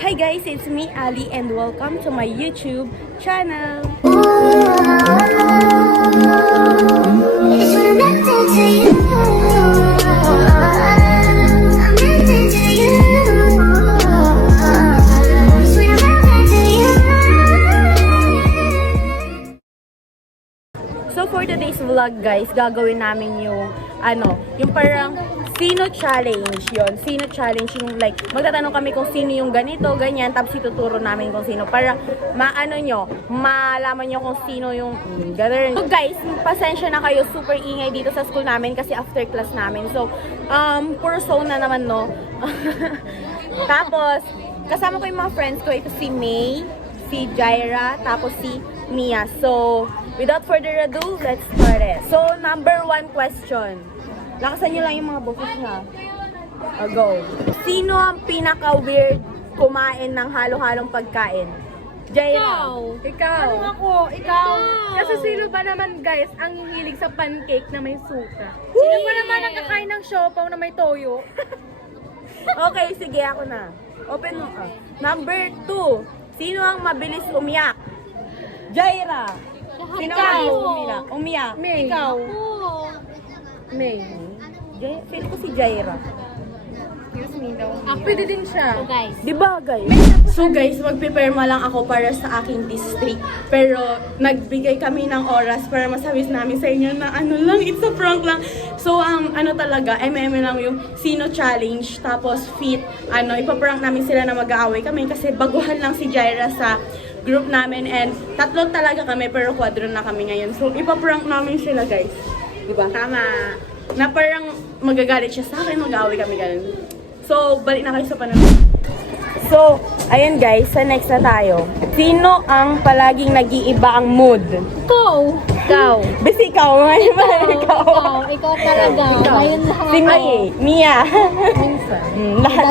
Hi guys, it's me Ali and welcome to my YouTube channel. So for today's vlog guys, gagawin namin yung yung parang Sino challenge yon. Sino challenge yung like magtatanong kami kung sino yung ganito, ganyan, tapos ituturo namin kung sino para malaman nyo kung sino yung ganun. So guys, pasensya na kayo, super ingay dito sa school namin kasi after class namin. So puro zone na naman no. Tapos kasama ko yung mga friends ko, ito si May, si Jaira, tapos si Mia. So without further ado, let's start it. So number 1 question. Lakasan nyo lang yung mga boses na. Go. Sino ang pinaka-weird kumain ng halo-halong pagkain? Jaira. Ikaw. Ano ako? Ikaw. Kasi sino ba naman guys ang hilig sa pancake na may suka? Sino ba naman nakakain ng siopaw na may toyo? Okay, sige ako na. Open mo. Number 2. Sino ang mabilis umiyak? Jaira. Sino ang mabilis umiyak? May. Ikaw. May. Feel ko si Jaira. Excuse me daw. Pwede din siya. So guys, Diba guys? So guys, mag-prepare lang ako para sa aking district. Pero nagbigay kami ng oras para masabis namin sa inyo na it's a prank lang. So talaga, lang yung Sino challenge. Tapos fit, ipaprank namin sila na mag-aaway kami kasi baguhan lang si Jaira sa group namin. And tatlo talaga kami pero kwadro na kami ngayon. So ipaprank namin sila guys. Diba? Tama. Na parang magagalit siya sa akin, mag-aaway kami ganun. So, balik na kayo sa panonood. So, ayan guys, sa next na tayo. Sino ang palaging nag-iiba ang mood? ikaw. Basta ikaw, Ikaw talaga. Ngayon lang Si ako. Mia. Minsan.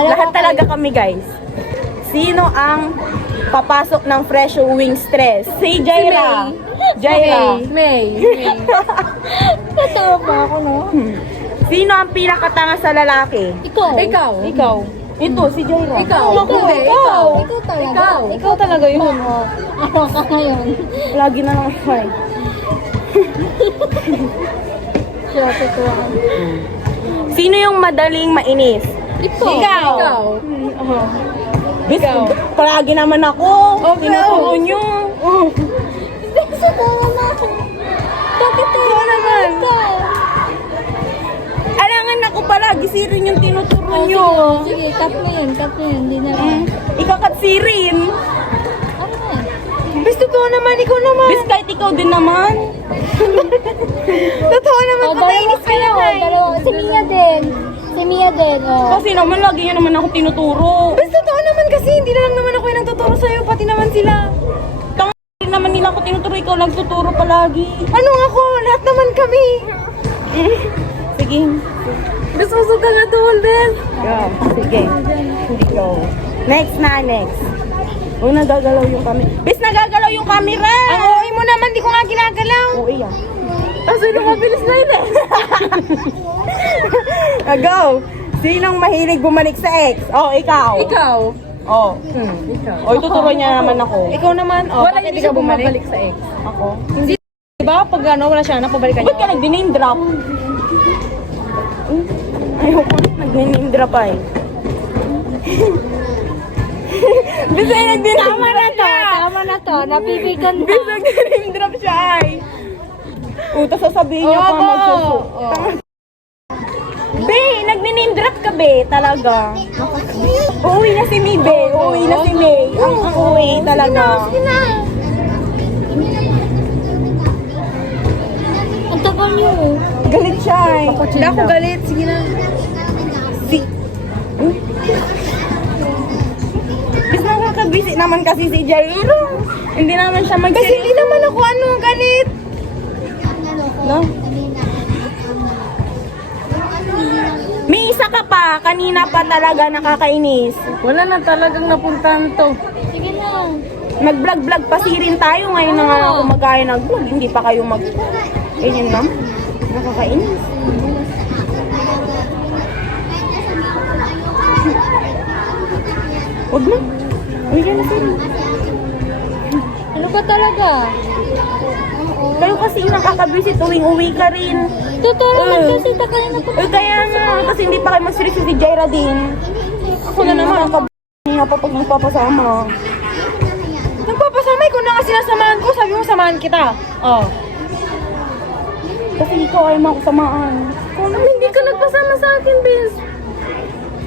lahat talaga kami guys. Sino ang papasok ng fresh wings stress? Si Jaira. Jaira. May. Tatawa pa ako, no? Sino ang pinakatanga sa lalaki? Ikaw. Ikaw. Ito, si Jaira. Ikaw. Ikaw talaga. Ikaw talaga yun. Ano ka ngayon? Lagi na lang siya. Sino yung madaling mainis? Ikaw. Bis, palagi naman ako. Tinuturo nyo. Bakit tayo naman? Alangan ako palagi si Rin yung tinuturo nyo. Sige, cut mo yun. Hindi na lang. Ikakat si Rin. Ano na? Bis, totoo naman, ikaw naman. Bis, kahit ikaw din naman. Totoo naman, patainis ka naman. Dalawa. Si Mia din. Kasi naman, lagi niya naman ako tinuturo. Basta totoo naman kasi hindi na lang naman ako yung nagtuturo sa'yo, pati naman sila. Tanga naman nila ako tinuturo, ikaw nagtuturo palagi. Ano ako? Lahat naman kami. Sige. Basta usog ka nga doon, Bel. Sige. Go. Next. Oh, nagagalaw yung camera. Bis, nagagalaw yung camera! Ang OA mo naman, di ko nga ginagalaw. Oo, iya. Kasi lumabilis na yun eh. Go! Sinong mahilig bumalik sa ex? Oh, ikaw. Ikaw. Oh. Ikaw. Oh, ituturo niya naman ako. Ikaw naman, Wala, bakit hindi di ka siya bumalik sa ex? Ako? Hindi. Diba, pag wala siya, napabalikan Ba't niya. ka nag-name drop? Ayoko, nag-name drop ay. Bisa nag-name Tama na to. Napipigan ka. Bis, nag-name drop siya ay. Tapos sasabihin niya pa magsuso. Be, nag-name drop ka be, talaga. Uuwi na si May be, uuwi na si May. Ang uuwi talaga. Ang tagal niyo. Galit siya ay. Hindi ako galit, sige na. Bis nakakabisi naman kasi si Jairo. Hindi naman siya mag- Kasi hindi naman ako galit. No? May isa ka pa, kanina pa talaga nakakainis. Wala na talagang napuntahan to. Sige na. Nag-vlog-vlog pa si rin tayo. Ngayon na nga ako mag-aya nag-vlog. Hindi pa kayo mag... Ganyan naman. Nakakainis. Huwag na. Uy, yan na sila. Ano ba talaga? Kayo kasi nakakabisi tuwing uwi ka rin. Totoo naman kasi takala na po. Kaya nga, kasi hindi pa kayo mas-serious si Jaira din. Ako na naman, nakakabisi nga pa pag nagpapasama. Nagpapasama, ikaw na nga sinasamahan ko. Sabi mo, samahan kita. Oh. Kasi ikaw ay makusamaan. Hindi ka nagpasama sa akin, Vince.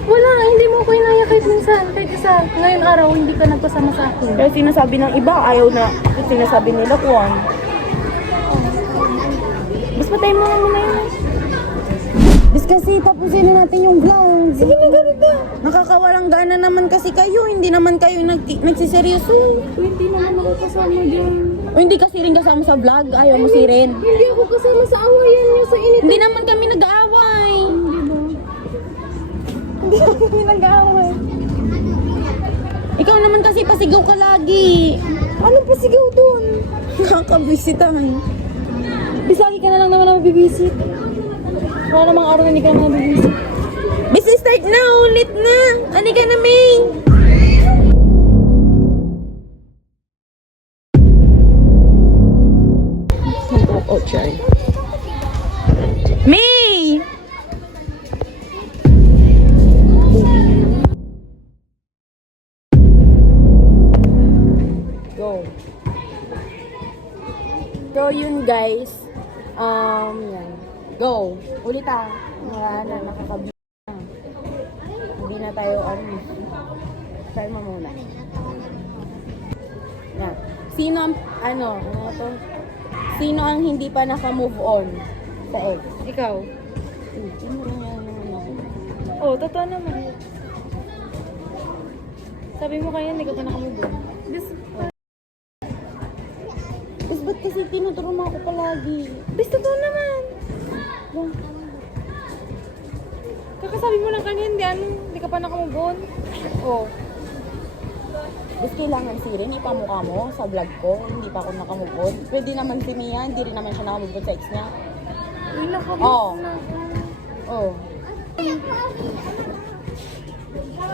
Wala, hindi mo ko inaya kahit minsan. Kahit isa, ngayong araw, hindi ka nagpasama sa akin. Kaya sinasabi ng iba, ayaw na. Kasi sinasabi nila, kuwan. Mas patay mo muna yun. Bis kasi tapusin na natin yung vlog. Sige na, ganit na. Nakakawalang gana naman kasi kayo. Hindi naman kayo nagsiseryoso. Hindi naman ako kasama dyan. O hindi kasi rin kasama sa vlog. Ayaw mo si Ren. Hindi ako kasama sa awayan niyo sa init. Hindi naman kami nag-aaway. Hindi kami nag-aaway. Ikaw naman kasi pasigaw ka lagi. Anong pasigaw dun? Nakakabisitahan. Bis lagi ka na lang naman mabibisit. Wala namang araw na hindi ka naman mabibisit. Business start na. Ulit na. Ano ka na, May? Oh, Chay. May! Go. So, yun guys. Yan. Go. Ulit ah. Wala na, nakakabili na. Hindi na tayo, try mo muna. Yan. Sino ang, ano to? Sino ang hindi pa naka-move on sa ex? Ikaw? Oh, totoo naman. Sabi mo kaya hindi ka pa nakamubon. Tapos ba't kasi tinuturo mo ako palagi? Bis, totoo naman. Kakasabi mo lang kanya, hindi ka pa nakamubon. Oh. Gusto kailangan si Ren, ipamukha mo sa vlog ko, hindi pa ako nakamove on. Pwede naman si Mia, hindi rin naman siya nakamove on sa ex niya. Hindi nakamove Oo. na. Oh.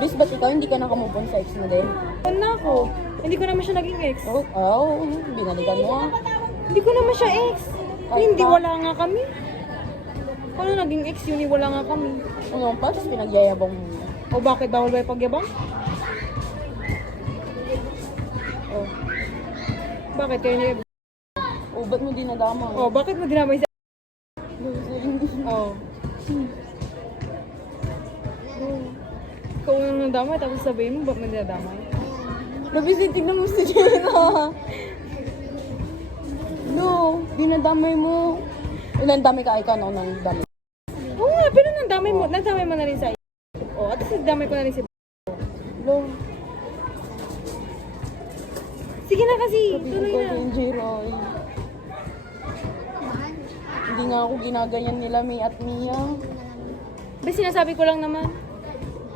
Bis, ba't ikaw hindi ka nakamove on sa ex mo din? On na ako. Hindi ko naman siya naging ex. Oh, binalikan mo ah. Hindi ko naman siya ex. Ay, Hindi, pa. wala nga kami. Paano naging ex yun? Wala nga kami. Ano pa, tapos pinagyayabang mo. O bakit? Bawal ba yung pagyabang? Oh. Bakit kayo niya? Oh, ba't mo dinadama? Oh, bakit mo dinamay sa... Oh. Ikaw nang nadamay, tapos sabihin mo, ba't mo dinadamay? Nabisin, tignan mo si Jenna. No, dinadamay mo. Ilan dami ka, ikaw na unang dami. Oo nga, pero nadamay mo na rin sa oh, at least nadamay ko na rin si Lo, Sige na kasi, sabi tuloy ko na. kay J-Roy. Hindi nga ako ginaganyan nila May at Mia. Ba, sinasabi ko lang naman.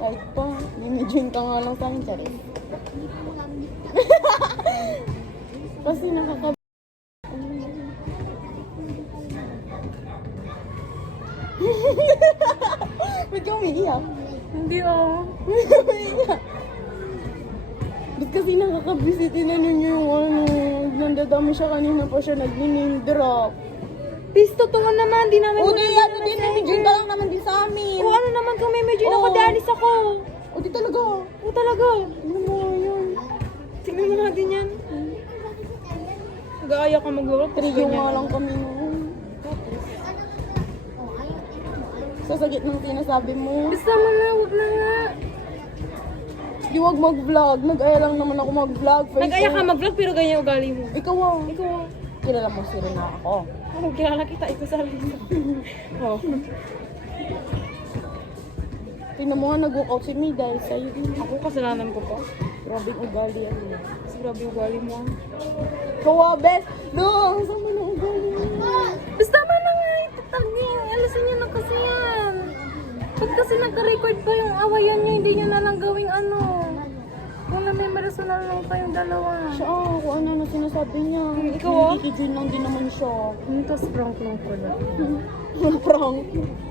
Kahit pa, nimidjing ka nga lang sa akin, Charis. Kasi nakaka... Ba't ka umiiyak? Hindi oh. Umiiyak. Ba't kasi nakakabisitin na ninyo yung ano, nandadami siya kanina pa siya nag-name drop. Please, totoo naman, di namin O di ano din, nimidjing ka lang naman din sa amin. O ano naman kung may medyo Oo. ako, dialis ako. O di talaga. O talaga. Ano mo yun? Tingnan mo natin yan. Nag-aaya ka mag-work. Trio nga lang kami noon. Sa sagit ng sinasabi mo. Basta mo na, huwag na nga. Di wag mag-vlog. Nag-aya lang naman ako mag-vlog. Nag-aya ka mag-vlog pero ganyan yung ugali mo. Ikaw ah. Ikaw ah. Kilala mo si Rina ako. Oh, kilala kita, ikaw sa akin. Oh. Tingnan mo nga nag-walkout si May dahil sa'yo. Ako kasalanan ko pa. Grabe yung ugali yan. Kasi grabe yung ugali mo. ah. Ikaw ah, best. No, ang sama ng ugali mo. Basta man na nga, itatagin. Alisin niyo na kasi yan. Pag kasi nagka-record pa yung awayan niya, hindi niyo na lang gawing ano. Kung na may personal lang kayong dalawa. Siya ah, kung ano na sinasabi niya. Ikaw ah? Nakikijin lang din naman siya. Ito, prank lang ko na. Prank.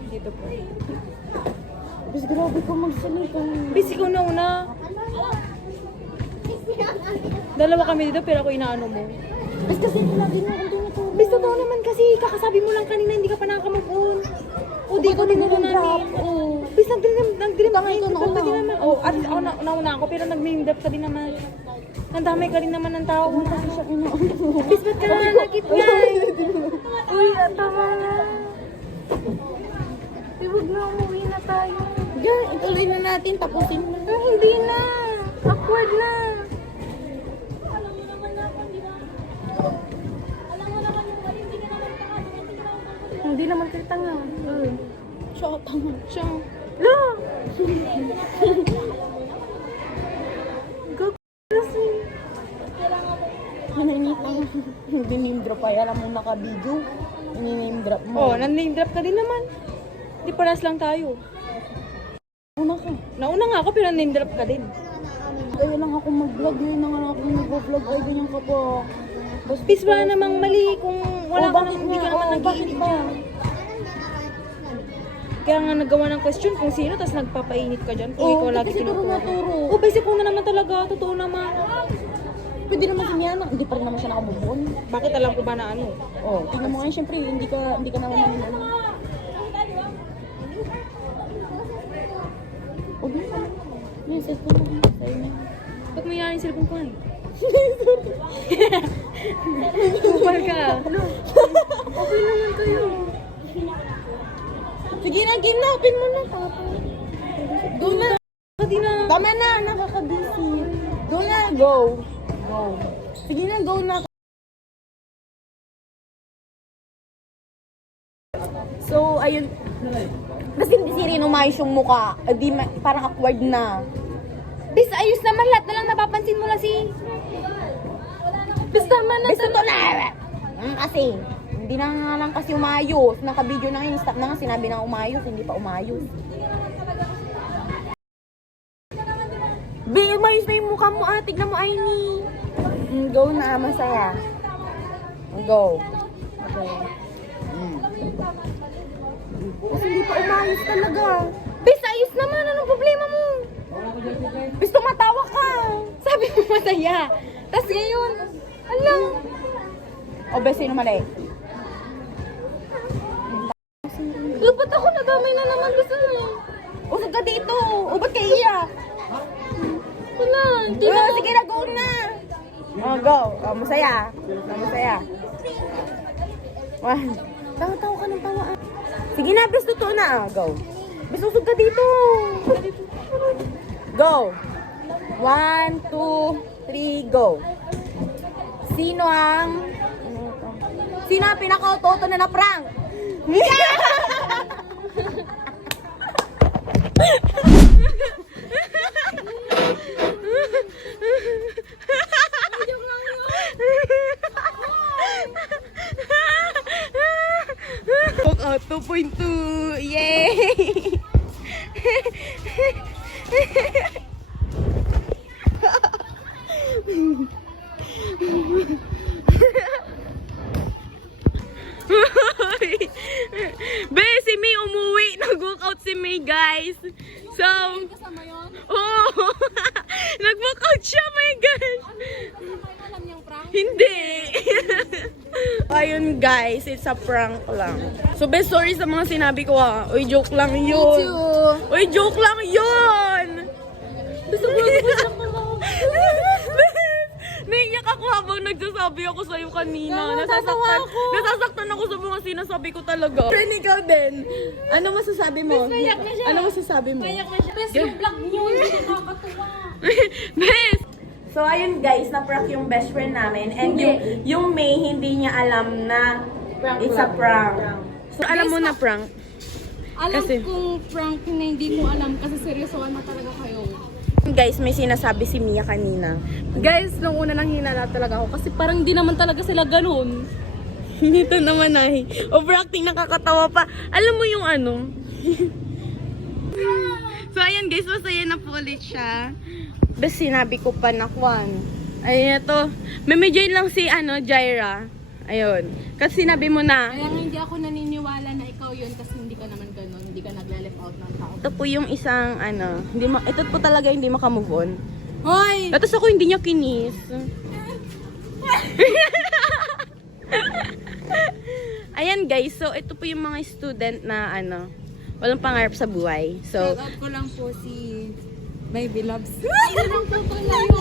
Dito po. Bes, grabe ka magsalita. Bis, ikaw na una. Dalawa kami dito pero ako inaano mo. Bes kasi lagi na akong tinuturo. Bis, totoo naman kasi kakasabi mo lang kanina hindi ka pa nakaka-move-on. O di ko tinuro namin. Oo. Bis, nag-dream Tangay ka nauna. ka din naman. Oh, at least ako nauna ako pero nag-name drop ka din naman. Ang damay ka rin naman ng tao. Bis, ba't ka naman nakit-ngay? Uy, tama na. Huwag na, umuwi na tayo. Diyan, ituloy na natin. Tapusin mo. Hindi na. Awkward na. Hindi naman kita nga. Siya, tama. Siya. La! Gag*****. Naningit ako. Hindi name drop ay. Alam mo naka-video. Name drop mo. Oh, nag-name drop ka din naman. Di paras lang tayo. Una ka. Nauna nga ako pero name drop ka din. Kaya lang ako mag-vlog. Ngayon na nga ako nag-vlog. Ay, ganyan ka pa. Peace, wala namang mali kung wala ka bakit nang hindi nga? ka naman Oo, bakit nag-iinit ba? dyan. Kaya nga nagawa ng question kung sino, tapos nagpapainit ka dyan. Kung ikaw lagi kasi turo na tinuturo. turo. Oh, basic ko na naman talaga. Totoo naman. Pwede naman si Miana. Hindi pa rin naman siya nakabubon. Bakit alam ko ba na ano? Oh, tingnan mo ngayon, syempre, hindi ka naman namin ano. O, di ba? Yung cellphone mo. Sa'yo na. Ba't mo yan yung cellphone ko eh? Kupal ka. Ano? Okay naman kayo. Sige na, game na. Open mo na. Go na. Pati na. Tama na, nakaka-busy. Go na, go. Go. Sige na, go na. So, ayun. Kasi hindi si Rino maayos yung mukha. Di, parang awkward na. Bis, ayos naman lahat na lang napapansin mo lang si... Bis, tama na. Gusto to na. Kasi, hindi na nga lang kasi umayos. Naka-video na ngayon. Stop na nga, sinabi na umayos. Hindi pa umayos. Be, umayos na yung mukha mo. Tignan mo, Aini. Go na, masaya. Go. Okay. Kasi hindi pa umayos talaga. Bis, ayos naman. Anong problema mo? Bis, tumatawa ka. Sabi mo masaya. Tapos ngayon, alam. O, be, sino mali? Lupat ako, nadamay na naman gusto mo. Usag ka dito. O, ba't kayo iyak? Wala, hindi Oh, na. sige na, go na. Oh, go. Oh, masaya. Oh, masaya. One. Tawa-tawa ka ng tawa. Sige na, bes, totoo na. Oh, go. Bes, usog ka dito. Go. 1, 2, 3, go. Sino ang pinaka-toto na na-prank? Walkout 2.2. Yay! Be, si May umuwi. Nag-walkout si May, guys. So, oh, nag-walkout siya, my gosh. Hindi. Ayun, guys, it's a prank lang. So, be, sorry sa mga sinabi ko, ha. Uy, joke lang yun. Uy, joke lang yun. Naiyak ako habang nagsasabi ako sa'yo kanina. Nasasaktan ako sa mga sinasabi ko talaga. Friend, ikaw din. Ano masasabi mo? Ano masasabi mo? Bes, yung vlog niyo, hindi nakakatuwa. Best! So, ayun guys, na-prank yung best friend namin. And yung May, hindi niya alam na it's a prank. So, alam mo na prank? Alam Kasi- kong prank na hindi mo alam kasi seryosoan na talaga kayo. Guys, may sinasabi si Mia kanina. Guys, nung una nang hinala talaga ako kasi parang di naman talaga sila ganun. Ito naman ay. Overacting, nakakatawa pa. Alam mo yung ano? So, ayan guys, masaya na po ulit siya. Bes, sinabi ko pa na Kwan. Ayun, ito. May lang si, Jaira. Ayun. Kasi sinabi mo na, Kaya nga hindi ako naniniwala na ikaw yun kasi hindi ka naman ganun. Hindi ka nag-left out ng tao. ito po yung isang, ito po talaga hindi makamove on. Hoy! Tapos ako hindi niya kinis. Ayan guys, so ito po yung mga student na walang pangarap sa buhay. So, Shout out ko lang po si My Beloveds.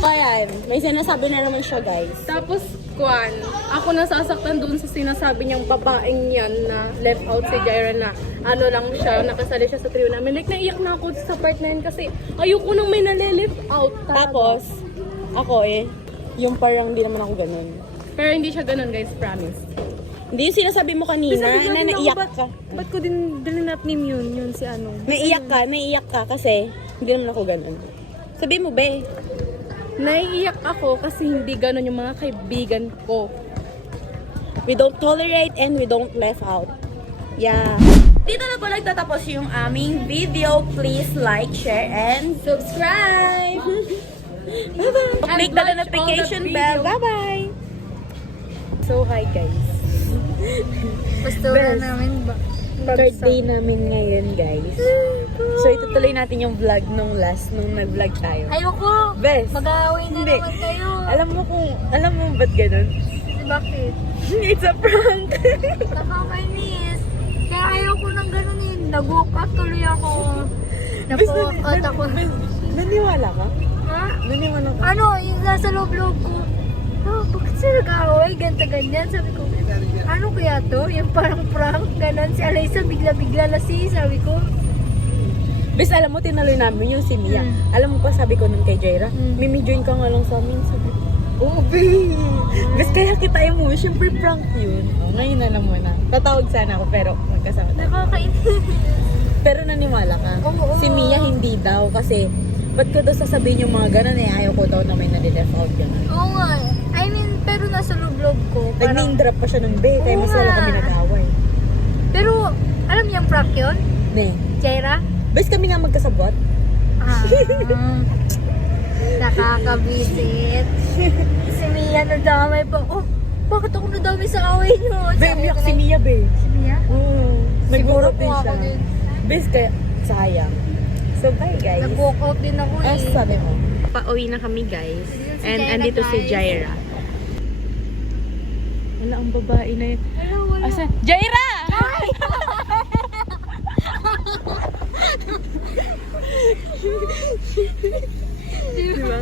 ayan, may sinasabi na naman siya guys. Tapos, Kwan, ako nasasaktan dun sa sinasabi niyang babaeng yan na left out si Jaira na lang siya, nakasali siya sa trio namin. Like, naiyak na ako sa part na yun kasi ayoko nang may nale-left out. Tapos, ako yung parang di naman ako ganun. Pero hindi siya ganun guys, promise. Hindi yung sinasabi mo kanina na naiyak ka. Ba't ko din nickname yun si ano? Naiiyak ka kasi hindi naman ako ganun. Sabi mo, be. Naiiyak ako kasi hindi ganun yung mga kaibigan ko. We don't tolerate and we don't left out. Yeah. Dito na po nagtatapos yung aming video. Please like, share, and subscribe! Bye-bye! Click the notification bell. Bye-bye! So, hi guys. Gusto Best. namin ba? Third day namin ngayon, guys. So, itutuloy natin yung vlog nung nag-vlog tayo. Ayoko! Best! Mag-aaway na Hindi. naman kayo. Alam mo ba't ganun? Bakit? It's a prank! Nakakainis. Kaya ayoko nang ganun eh. Nag-walk out tuloy ako. Nag-walk out ako. Naniwala ka? Ha? Naniwala ka? Ano? Yung nasa loob-loob ko. Oh, bakit sila nag-aaway? Ganto-ganyan. Sabi ko, ano kaya to? Yung parang prank. Ganon. Si Alaysa bigla-bigla lasi. Sabi ko, Bes, alam mo, tinaloy namin yung si Mia. Alam mo pa, sabi ko nun kay Jaira, Mimi, join ka nga lang sa amin. Sabi ko, oh, babe. Bes, kaya kita mo, syempre prank yun. Oh, ngayon alam mo na. Tatawag sana ako, pero magkasama tayo. nakakainis. Pero naniwala ka? Oo. Si Mia hindi daw, kasi ba't ko daw sasabihin yung mga ganun ayaw ko daw na may nade-left out ganun. Oo nga. I mean, pero nasa loob-loob ko. Nag-name drop pa siya ng be, kaya Oo mas lalo nga. kami nag-away. Pero, alam niyo yung prank yun? Ne. Jaira? Bes, kami nga magkasabot. Ah, nakakabisit. Si Mia nadamay pa. Oh, bakit ako nadamay sa away niyo? Be, umiyak si Mia, be. Si Mia? Oo. Siguro Nag-walk out din po ako siya. din. Bes, kaya sayang. So, bye guys. Nag-walk out din ako Ano eh. sabi mo? Pauwi na kami guys. Si And Jaira, andito si guys. Jaira. Wala ang babae na yun. Wala. Asa? Jaira! Diba?